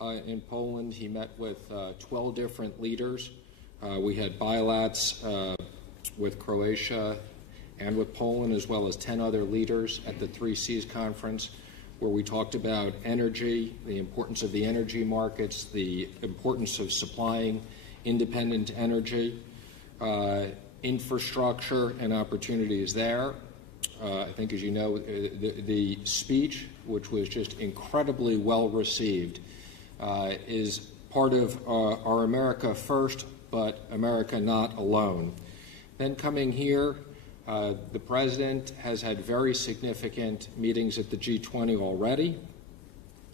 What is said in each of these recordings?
in Poland. He met with 12 different leaders. We had bilats with Croatia and with Poland, as well as 10 other leaders at the Three Seas Conference, where we talked about energy, the importance of the energy markets, the importance of supplying independent energy, infrastructure and opportunities there. I think, as you know, the speech, which was just incredibly well received, is part of our America First, but America Not Alone. Then coming here, the President has had very significant meetings at the G20 already.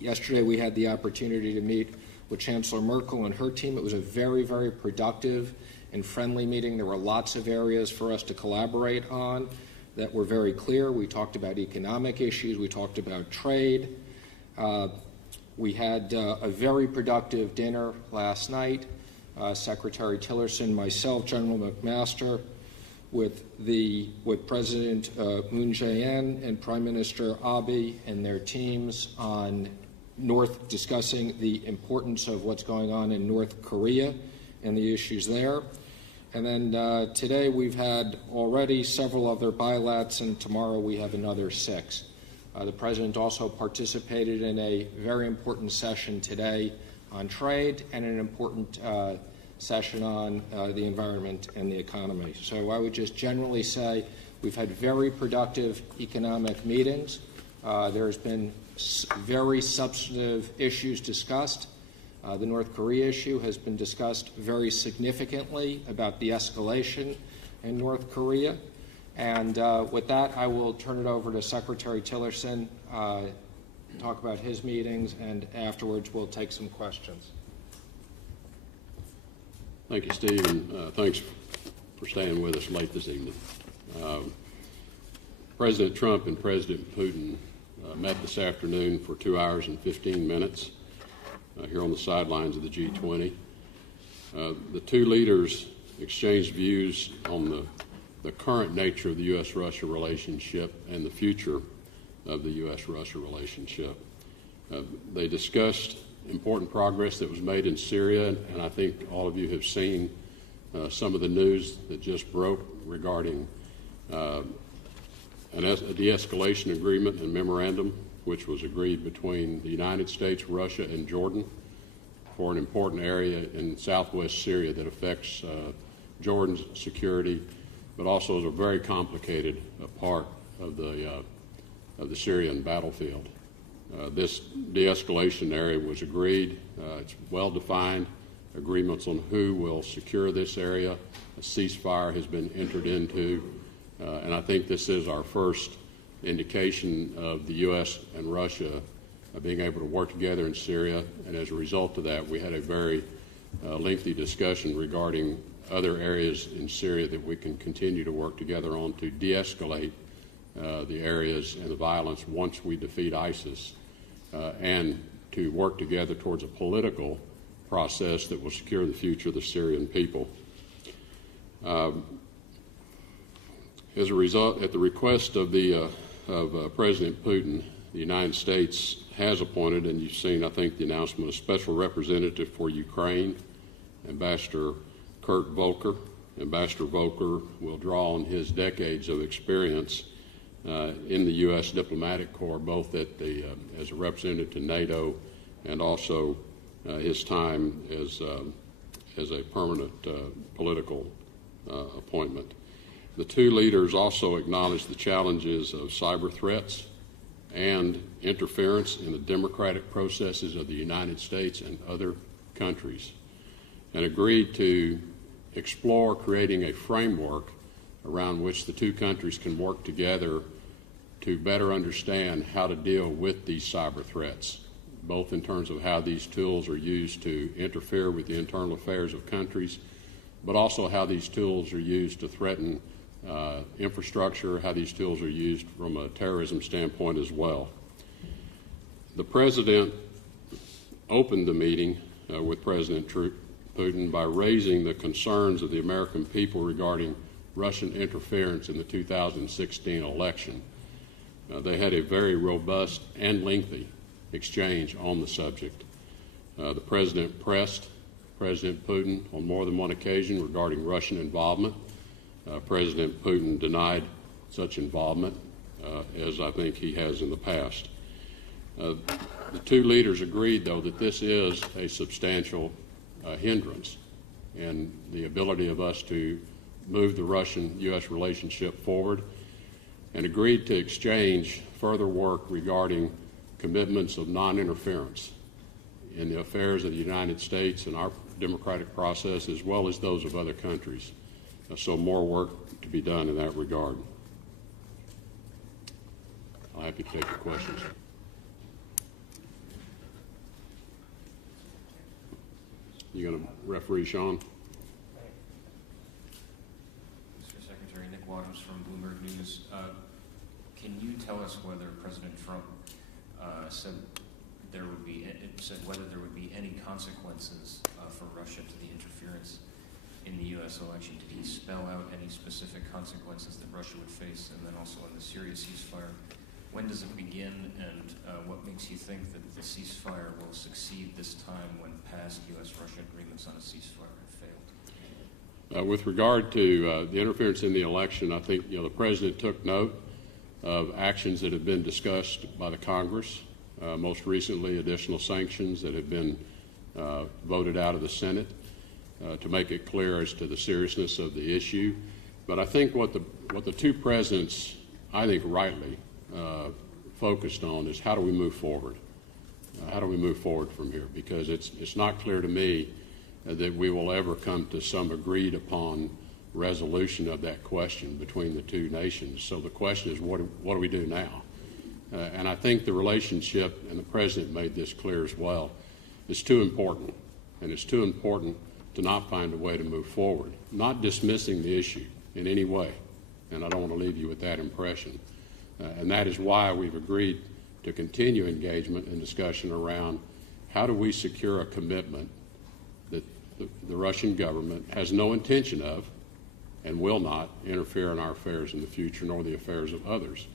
Yesterday we had the opportunity to meet with Chancellor Merkel and her team. It was a very, very productive and friendly meeting. There were lots of areas for us to collaborate on that were very clear. We talked about economic issues. We talked about trade. We had a very productive dinner last night. Secretary Tillerson, myself, General McMaster, with President Moon Jae-in and Prime Minister Abe and their teams on discussing the importance of what's going on in North Korea and the issues there. And then today we've had already several other bilats, and tomorrow we have another 6. The President also participated in a very important session today on trade and an important session on the environment and the economy. So I would just generally say we've had very productive economic meetings. There's been very substantive issues discussed. The North Korea issue has been discussed very significantly about the escalation in North Korea. And with that, I will turn it over to Secretary Tillerson to talk about his meetings, and afterwards we'll take some questions. Thank you, Steve, and thanks for staying with us late this evening. President Trump and President Putin met this afternoon for 2 hours and 15 minutes here on the sidelines of the G20. The two leaders exchanged views on the current nature of the U.S.-Russia relationship and the future of the U.S.-Russia relationship. They discussed important progress that was made in Syria, and I think all of you have seen some of the news that just broke regarding a de-escalation agreement and memorandum which was agreed between the United States, Russia, and Jordan for an important area in southwest Syria that affects Jordan's security, but also is a very complicated part of the Syrian battlefield. This de-escalation area was agreed. It's well defined. Agreements on who will secure this area. A ceasefire has been entered into, and I think this is our first indication of the U.S. and Russia being able to work together in Syria. And as a result of that, we had a very lengthy discussion regarding other areas in Syria that we can continue to work together on to de-escalate the areas and the violence once we defeat ISIS, and to work together towards a political process that will secure the future of the Syrian people. As a result, at the request of President Putin, the United States has appointed, and you've seen, I think, the announcement, a special representative for Ukraine, Ambassador Kurt Volker. Ambassador Volker will draw on his decades of experience in the U.S. diplomatic corps, both at as a representative to NATO and also his time as a permanent political appointment. The two leaders also acknowledged the challenges of cyber threats and interference in the democratic processes of the United States and other countries, and agreed to explore creating a framework around which the two countries can work together to better understand how to deal with these cyber threats, both in terms of how these tools are used to interfere with the internal affairs of countries, but also how these tools are used to threaten infrastructure, how these tools are used from a terrorism standpoint as well. The President opened the meeting with President Putin by raising the concerns of the American people regarding Russian interference in the 2016 election. They had a very robust and lengthy exchange on the subject. The President pressed President Putin on more than one occasion regarding Russian involvement. President Putin denied such involvement, as I think he has in the past. The two leaders agreed, though, that this is a substantial hindrance in the ability of us to move the Russian-U.S. relationship forward, and agreed to exchange further work regarding commitments of non-interference in the affairs of the United States and our democratic process, as well as those of other countries. So more work to be done in that regard. I'll happy to take your questions. You going to referee, Sean? Mr. Secretary, Nick Waters from Bloomberg News. Can you tell us whether President Trump said whether there would be any consequences for Russia to the interference in the U.S. election? Did he spell out any specific consequences that Russia would face? And then also on the Syria ceasefire, when does it begin, and what makes you think that the ceasefire will succeed this time when past U.S.-Russia agreements on a ceasefire have failed? With regard to the interference in the election, I think the President took note of actions that have been discussed by the Congress, most recently additional sanctions that have been voted out of the Senate to make it clear as to the seriousness of the issue. But I think what the two presidents, I think rightly, focused on is how do we move forward? How do we move forward from here? Because it's not clear to me that we will ever come to some agreed upon resolution of that question between the two nations. So the question is, what do we do now? And I think the relationship, and the President made this clear as well, is too important. And it's too important to not find a way to move forward, not dismissing the issue in any way. And I don't want to leave you with that impression. And that is why we've agreed to continue engagement and discussion around how do we secure a commitment that the Russian government has no intention of and will not interfere in our affairs in the future, nor the affairs of others.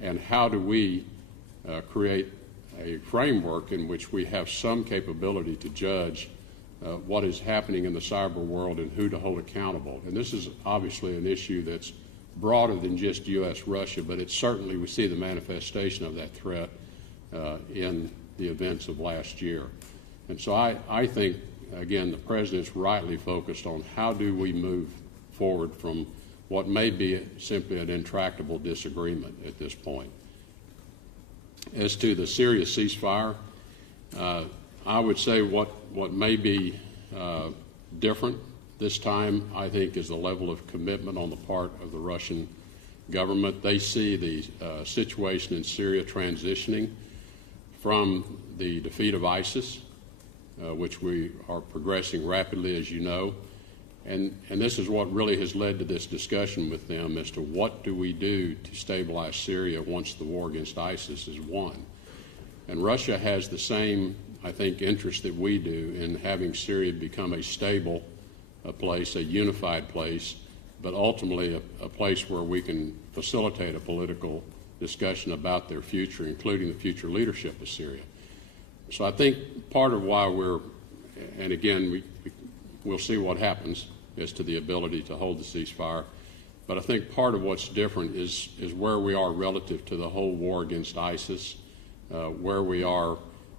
And how do we create a framework in which we have some capability to judge what is happening in the cyber world and who to hold accountable. And this is obviously an issue that's broader than just U.S.-Russia, but it's certainly, we see the manifestation of that threat in the events of last year. And so I think, again, the President's rightly focused on how do we move forward from what may be simply an intractable disagreement at this point. As to the Syria ceasefire, I would say what may be different this time, I think, is the level of commitment on the part of the Russian government. They see the situation in Syria transitioning from the defeat of ISIS, which we are progressing rapidly, as you know. And this is what really has led to this discussion with them as to what do we do to stabilize Syria once the war against ISIS is won. And Russia has the same, I think, interest that we do in having Syria become a stable place, a unified place, but ultimately a place where we can facilitate a political discussion about their future, including the future leadership of Syria. So I think part of why and again, we'll see what happens as to the ability to hold the ceasefire, but I think part of what's different is where we are relative to the whole war against ISIS, where we are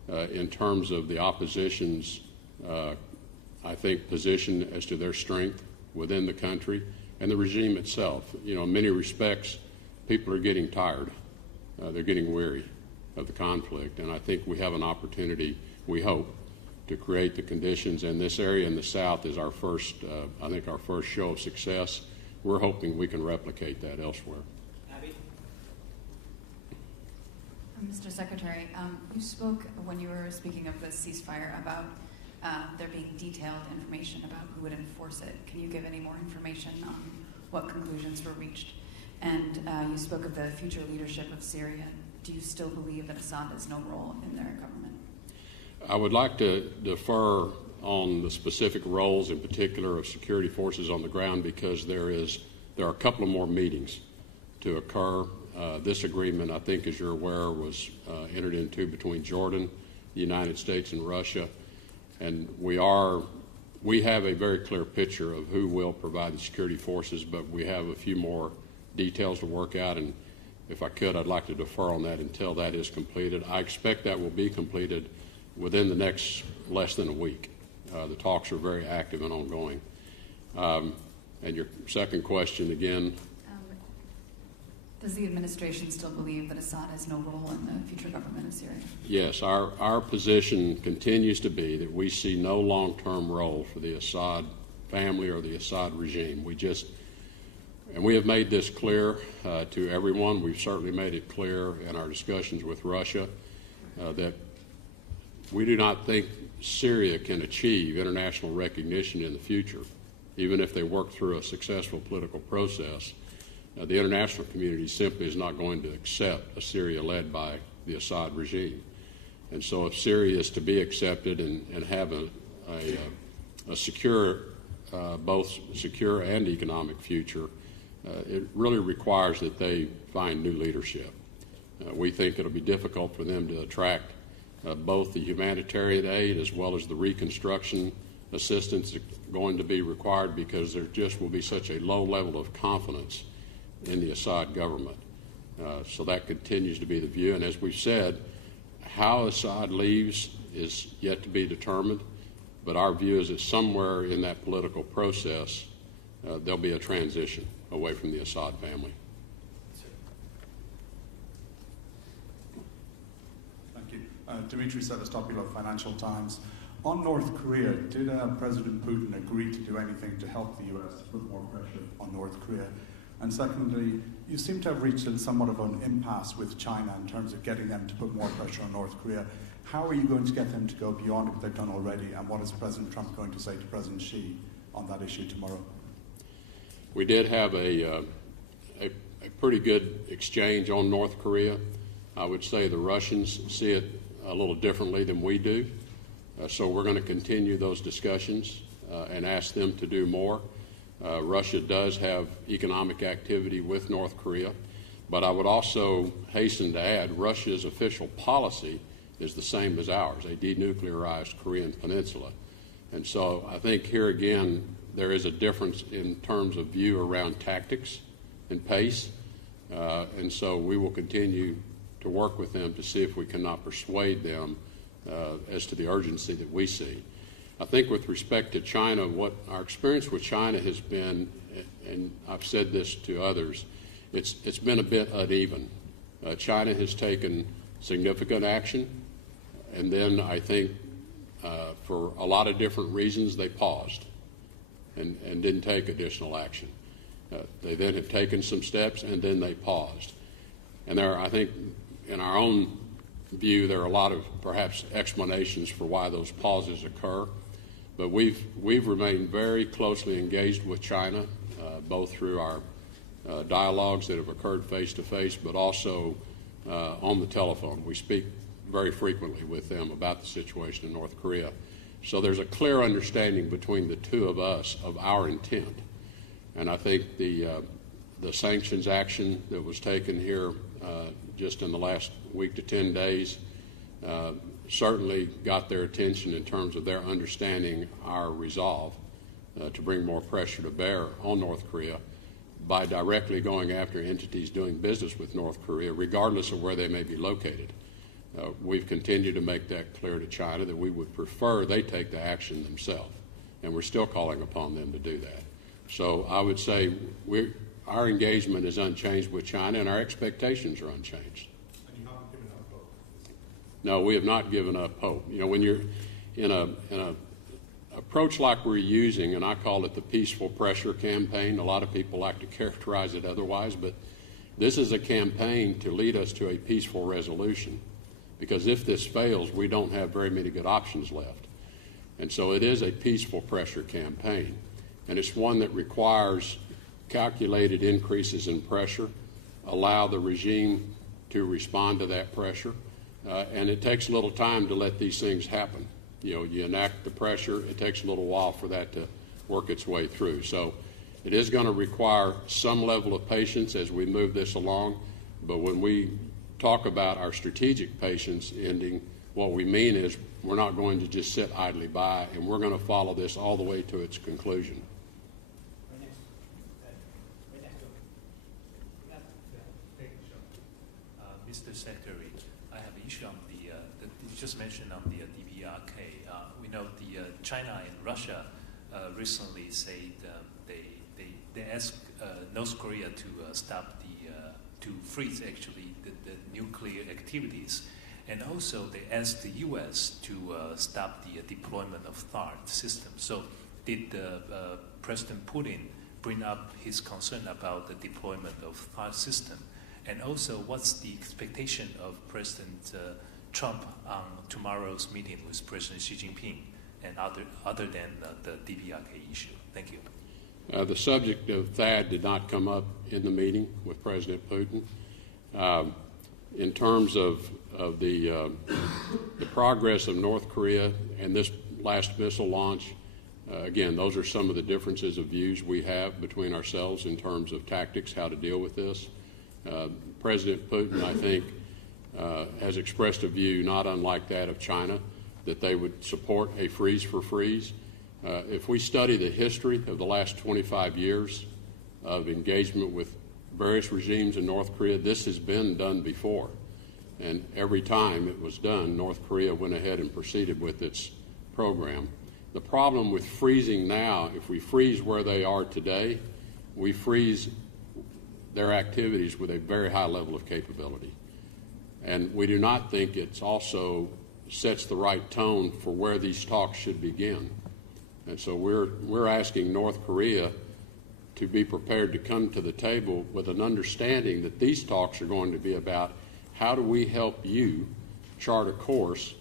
in terms of the opposition's, I think, position as to their strength within the country, and the regime itself. In many respects, people are getting tired. They're getting weary of the conflict, and I think we have an opportunity, we hope, to create the conditions, and this area in the South is our first, I think, our first show of success. We're hoping we can replicate that elsewhere. Abby? Mr. Secretary, you spoke when you were speaking of the ceasefire about there being detailed information about who would enforce it. Can you give any more information on what conclusions were reached? And you spoke of the future leadership of Syria. Do you still believe that Assad has no role in their government? I would like to defer on the specific roles, in particular of security forces on the ground, because there are a couple of more meetings to occur. This agreement, I think, as you're aware, was entered into between Jordan, the United States and Russia, and we have a very clear picture of who will provide the security forces, but we have a few more details to work out, and if I could, I'd like to defer on that until that is completed. I expect that will be completed within the next less than a week. The talks are very active and ongoing. And your second question again. Does the administration still believe that Assad has no role in the future government of Syria? Yes, our position continues to be that we see no long-term role for the Assad family or the Assad regime. We have made this clear to everyone. We've certainly made it clear in our discussions with Russia that we do not think Syria can achieve international recognition in the future, even if they work through a successful political process. The international community simply is not going to accept a Syria led by the Assad regime. And so if Syria is to be accepted and have a secure, both secure and economic future, it really requires that they find new leadership. We think it'll be difficult for them to attract both the humanitarian aid as well as the reconstruction assistance that's going to be required, because there just will be such a low level of confidence in the Assad government. So that continues to be the view. And as we've said, how Assad leaves is yet to be determined, but our view is that somewhere in that political process, there'll be a transition away from the Assad family. Thank you. Dimitri Sevastopoulos, Financial Times. On North Korea, did President Putin agree to do anything to help the U.S. to put more pressure on North Korea? And secondly, you seem to have reached somewhat of an impasse with China in terms of getting them to put more pressure on North Korea. How are you going to get them to go beyond what they've done already? And what is President Trump going to say to President Xi on that issue tomorrow? We did have a pretty good exchange on North Korea. I would say the Russians see it a little differently than we do. So we're going to continue those discussions and ask them to do more. Russia does have economic activity with North Korea, but I would also hasten to add Russia's official policy is the same as ours, a denuclearized Korean peninsula. And so I think here again there is a difference in terms of view around tactics and pace, and so we will continue to work with them to see if we cannot persuade them as to the urgency that we see. I think with respect to China, what our experience with China has been, and I've said this to others, it's been a bit uneven. China has taken significant action, and then I think for a lot of different reasons they paused and didn't take additional action. They then have taken some steps, and then they paused. And I think, in our own view, there are a lot of perhaps explanations for why those pauses occur. But we've remained very closely engaged with China, both through our dialogues that have occurred face-to-face, but also on the telephone. We speak very frequently with them about the situation in North Korea. So there's a clear understanding between the two of us of our intent. And I think the sanctions action that was taken here just in the last week to 10 days certainly got their attention in terms of their understanding our resolve to bring more pressure to bear on North Korea by directly going after entities doing business with North Korea, regardless of where they may be located. We've continued to make that clear to China that we would prefer they take the action themselves, and we're still calling upon them to do that. So I would say our engagement is unchanged with China, and our expectations are unchanged. And you haven't given up hope? No, we have not given up hope. You know, when you're in a approach like we're using, and I call it the peaceful pressure campaign, a lot of people like to characterize it otherwise, but this is a campaign to lead us to a peaceful resolution, because if this fails, we don't have very many good options left. And so it is a peaceful pressure campaign, and it's one that requires calculated increases in pressure, allow the regime to respond to that pressure, and it takes a little time to let these things happen. You know, you enact the pressure, it takes a little while for that to work its way through. So it is going to require some level of patience as we move this along, but when we talk about our strategic patience ending, What we mean is we're not going to just sit idly by, and we're going to follow this all the way to its conclusion. Mr. Secretary, I have an issue on you just mentioned on the DPRK. We know China and Russia recently said they asked North Korea to stop to freeze actually the nuclear activities, and also they asked the U.S. to stop the deployment of THAAD system. So did President Putin bring up his concern about the deployment of THAAD system? And also, what's the expectation of President Trump on tomorrow's meeting with President Xi Jinping, and other than the DPRK issue? Thank you. The subject of THAAD did not come up in the meeting with President Putin. In terms of the progress of North Korea and this last missile launch, again, those are some of the differences of views we have between ourselves in terms of tactics, how to deal with this. President Putin, I think, has expressed a view not unlike that of China, that they would support a freeze for freeze. If we study the history of the last 25 years of engagement with various regimes in North Korea, this has been done before. And every time it was done, North Korea went ahead and proceeded with its program. The problem with freezing now, if we freeze where they are today, we freeze their activities with a very high level of capability. And we do not think it also sets the right tone for where these talks should begin. And so we're asking North Korea to be prepared to come to the table with an understanding that these talks are going to be about how do we help you chart a course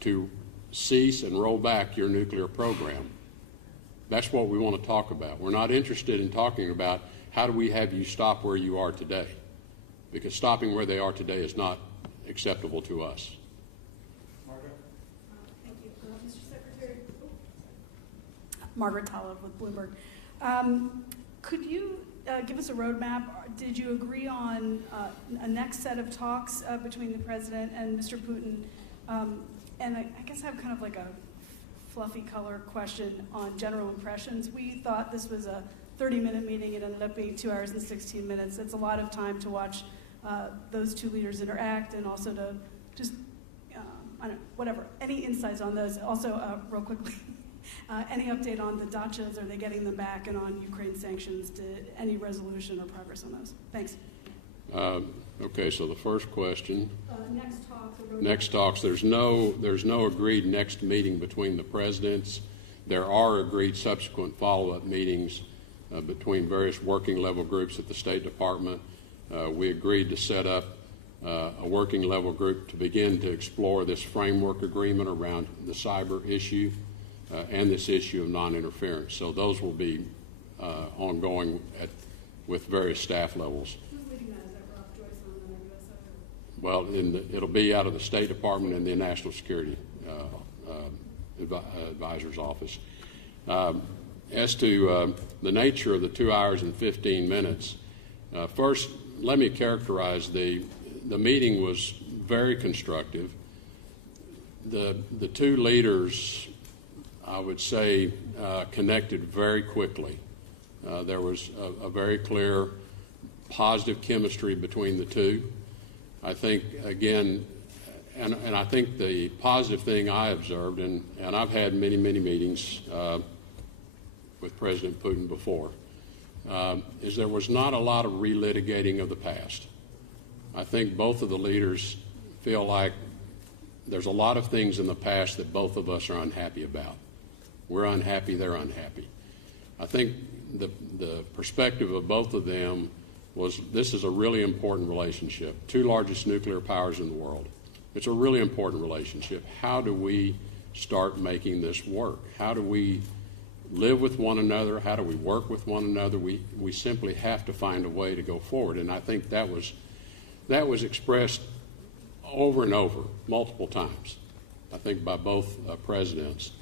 to cease and roll back your nuclear program. That's what we want to talk about. We're not interested in talking about how do we have you stop where you are today, because stopping where they are today is not acceptable to us. Margaret? Thank you. Mr. Secretary. Margaret Tolliver with Bloomberg. Could you give us a roadmap? Did you agree on a next set of talks between the President and Mr. Putin? And I guess I have kind of like a fluffy color question on general impressions. We thought this was a 30-minute meeting. It ended up being 2 hours and 16 minutes. It's a lot of time to watch those two leaders interact, and also to just, I don't know, whatever. Any insights on those? Also, real quickly, any update on the dachas? Are they getting them back? And on Ukraine sanctions, any resolution or progress on those? Thanks. Okay, so the first question. Next talks. Next talks. There's no agreed next meeting between the presidents. There are agreed subsequent follow-up meetings between various working level groups at the State Department. We agreed to set up a working level group to begin to explore this framework agreement around the cyber issue and this issue of non-interference. So those will be ongoing with various staff levels. Who's leading that? Is that Rob Joyce on the U.S. side? Well, it'll be out of the State Department and the National Security Advisor's Office. As to the nature of the 2 hours and 15 minutes, first, let me characterize the meeting was very constructive. The two leaders, I would say, connected very quickly. There was a very clear positive chemistry between the two. I think, again, and I think the positive thing I observed, and I've had many meetings with President Putin before, is there was not a lot of relitigating of the past. I think both of the leaders feel like there's a lot of things in the past that both of us are unhappy about. We're unhappy, they're unhappy. I think the perspective of both of them was this is a really important relationship. Two largest nuclear powers in the world. It's a really important relationship. How do we start making this work? How do we live with one another? How do we work with one another? We simply have to find a way to go forward. And I think that was expressed over and over, multiple times, I think by both presidents,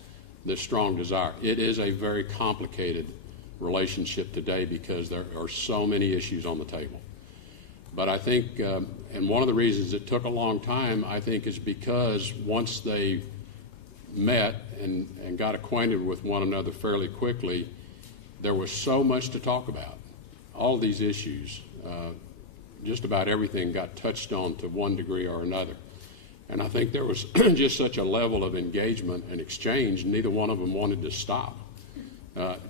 this strong desire. It is a very complicated relationship today because there are so many issues on the table. But I think And one of the reasons it took a long time, I think, is because once they met and got acquainted with one another fairly quickly, there was so much to talk about. All these issues, just about everything got touched on to one degree or another. And I think there was just such a level of engagement and exchange, neither one of them wanted to stop.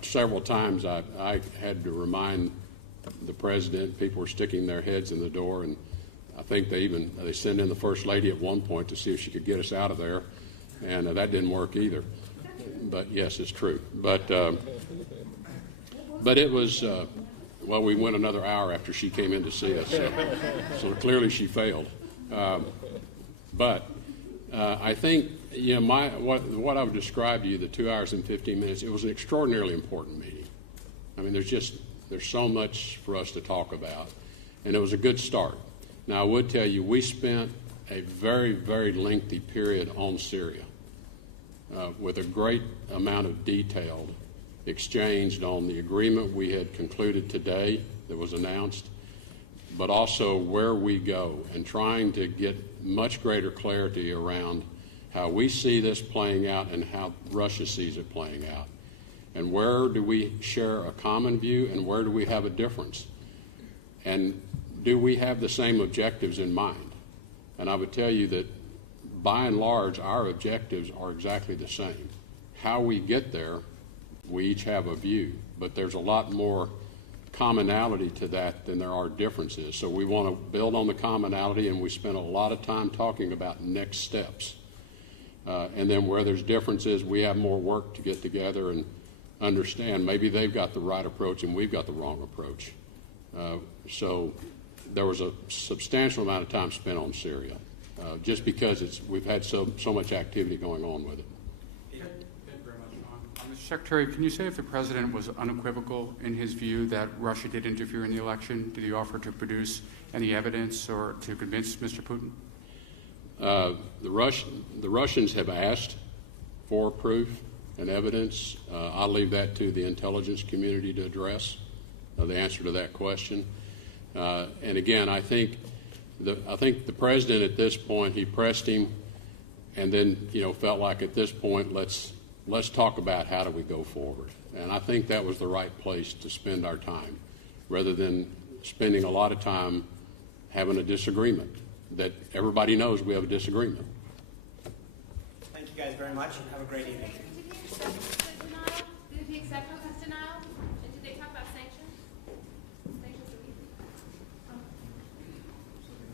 Several times I had to remind the president, people were sticking their heads in the door, and I think they sent in the First Lady at one point to see if she could get us out of there, and that didn't work either. But yes, it's true. But it was, well, we went another hour after she came in to see us, so clearly she failed. But I think, you know, what I would describe to you, the 2 hours and 15 minutes, it was an extraordinarily important meeting. I mean, there's so much for us to talk about, and it was a good start. Now, I would tell you, we spent a very, very lengthy period on Syria with a great amount of detail exchanged on the agreement we had concluded today that was announced, but also where we go, and trying to get much greater clarity around how we see this playing out and how Russia sees it playing out. And where do we share a common view and where do we have a difference? And do we have the same objectives in mind? And I would tell you that by and large, our objectives are exactly the same. How we get there, we each have a view, but there's a lot more commonality to that than there are differences. So we want to build on the commonality, and we spend a lot of time talking about next steps. And then where there's differences, we have more work to get together and understand maybe they've got the right approach and we've got the wrong approach. So there was a substantial amount of time spent on Syria, just because we've had so much activity going on with it. Mr. Secretary, can you say if the President was unequivocal in his view that Russia did interfere in the election? Did he offer to produce any evidence or to convince Mr. Putin? The Russians have asked for proof and evidence. I'll leave that to the intelligence community to address the answer to that question. And again, I think the President at this point, he pressed him, and then felt like at this point let's talk about how do we go forward. And I think that was the right place to spend our time, rather than spending a lot of time having a disagreement that everybody knows we have a disagreement. Thank you guys very much, and have a great evening. Did he accept request denial?